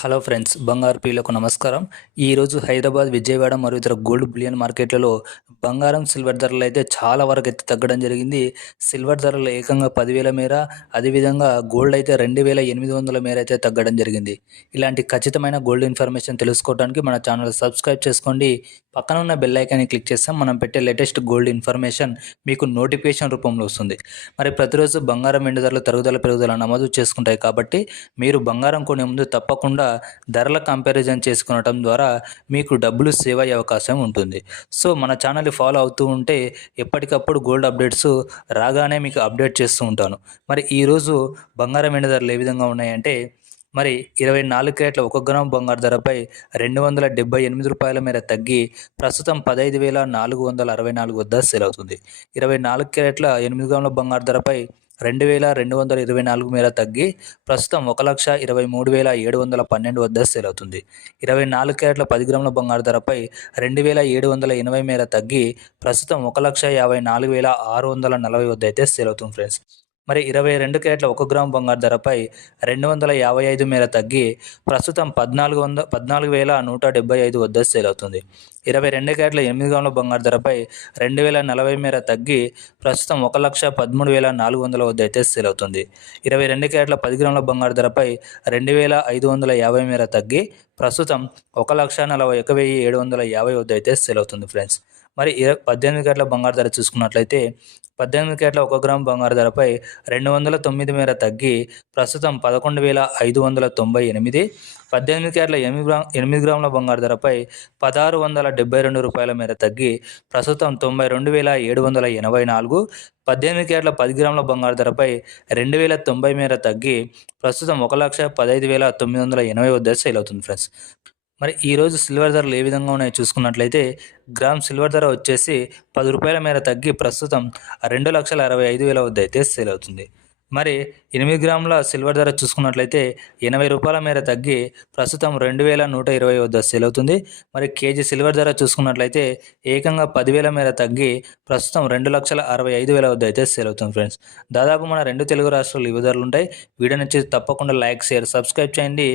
Hello friends, బంగారు ప్రియులకు నమస్కారం. ఈరోజు హైదరాబాద్, విజయవాడ మరియు ఇతర గోల్డ్ బులియన్ మార్కెట్లలో బంగారం, సిల్వర్ ధరలు అయితే చాలా వరకు ఎత్తి తగ్గడం జరిగింది. సిల్వర్ ధరలు ఏకంగా 10,000 మేర, అదేవిధంగా గోల్డ్ అయితే 2,800 మేర అయితే తగ్గడం జరిగింది. ఇలాంటి ఖచ్చితమైన గోల్డ్ ఇన్ఫర్మేషన్ తెలుసుకోవడానికి మన ఛానల్ సబ్స్క్రైబ్ చేసుకోండి. పక్కన ఉన్న బెల్ ఐకాన్ని క్లిక్ చేస్తాం. మనం పెట్టే లేటెస్ట్ గోల్డ్ ఇన్ఫర్మేషన్ మీకు నోటిఫికేషన్ రూపంలో వస్తుంది. మరి ప్రతిరోజు బంగారం, వెండి ధరలు తరుగుదల పెరుగుదల నమోదు చేసుకుంటాయి కాబట్టి మీరు బంగారం కొనే ముందు తప్పకుండా ధరల కంపారిజన్ చేసుకునటం ద్వారా మీకు డబ్బులు సేవ్ అయ్యే అవకాశం ఉంటుంది. సో మన ఛానల్ని ఫాలో అవుతూ ఉంటే ఎప్పటికప్పుడు గోల్డ్ అప్డేట్స్ రాగానే మీకు అప్డేట్ చేస్తూ ఉంటాను. మరి ఈరోజు బంగారం, వెండి ధరలు ఏ విధంగా ఉన్నాయంటే, మరి 24 క్యారెట్ల 1 గ్రాము బంగారు ధరపై రూ. 278 మేర తగ్గి ప్రస్తుతం 15,464 వద్ద సేల్ అవుతుంది. 24 క్యారెట్ల 8 గ్రాముల బంగారు ధరపై 2,224 మేర తగ్గి ప్రస్తుతం 1,23,712 వద్ద సేల్ అవుతుంది. 24 క్యారెట్ల 10 గ్రాముల బంగారు ధరపై 2,780 మేర తగ్గి ప్రస్తుతం 1,54,640 వద్ద అయితే సేల్ అవుతుంది ఫ్రెండ్స్. మరి 22 క్యారెట్ల 1 గ్రాము బంగారు ధరపై 255 మేర తగ్గి ప్రస్తుతం 14,175 వద్ద సేల్ అవుతుంది. 22 క్యారెట్ల 8 గ్రాముల బంగారు ధరపై 2,040 మేర తగ్గి ప్రస్తుతం 1,13,400 వద్ద అయితే సేల్ అవుతుంది. 22 క్యారెట్ల 10 గ్రాముల బంగారు ధరపై 2,550 మేర తగ్గి ప్రస్తుతం 1,41,750 వద్ద అయితే సేల్ అవుతుంది ఫ్రెండ్స్. మరి 18 క్యారెట్ల బంగారు ధర చూసుకున్నట్లయితే 18 క్యారెట్ల 1 గ్రాము బంగారు ధరపై 209 మేర తగ్గి ప్రస్తుతం 11,598. 18 క్యారెట్ల 8 గ్రాముల బంగారు ధరపై రూ. 1,672 మేర తగ్గి ప్రస్తుతం 92,784. 18 క్యారెట్ల 10 గ్రాముల బంగారు ధరపై 2,090 మేర తగ్గి ప్రస్తుతం 1,15,980 వద్ద సేల్ అవుతుంది ఫ్రెండ్స్. మరి ఈరోజు సిల్వర్ ధరలు ఏ విధంగా ఉన్నాయో చూసుకున్నట్లయితే, గ్రామ్ సిల్వర్ ధర వచ్చేసి రూ. 10 మేర తగ్గి ప్రస్తుతం 2,65,000 వద్ద అయితే సేల్ అవుతుంది. మరి 8 గ్రాముల సిల్వర్ ధర చూసుకున్నట్లయితే రూ. 80 మేర తగ్గి ప్రస్తుతం 2,120 వద్ద సేల్ అవుతుంది. మరి కేజీ సిల్వర్ ధర చూసుకున్నట్లయితే ఏకంగా 10,000 మేర తగ్గి ప్రస్తుతం 2,65,000 వద్ద అయితే సేల్ అవుతుంది ఫ్రెండ్స్. దాదాపు మన 2 తెలుగు రాష్ట్రాలు ఇవి ధరలు ఉంటాయి. వీడియో నచ్చితే తప్పకుండా లైక్, షేర్, సబ్స్క్రైబ్ చేయండి.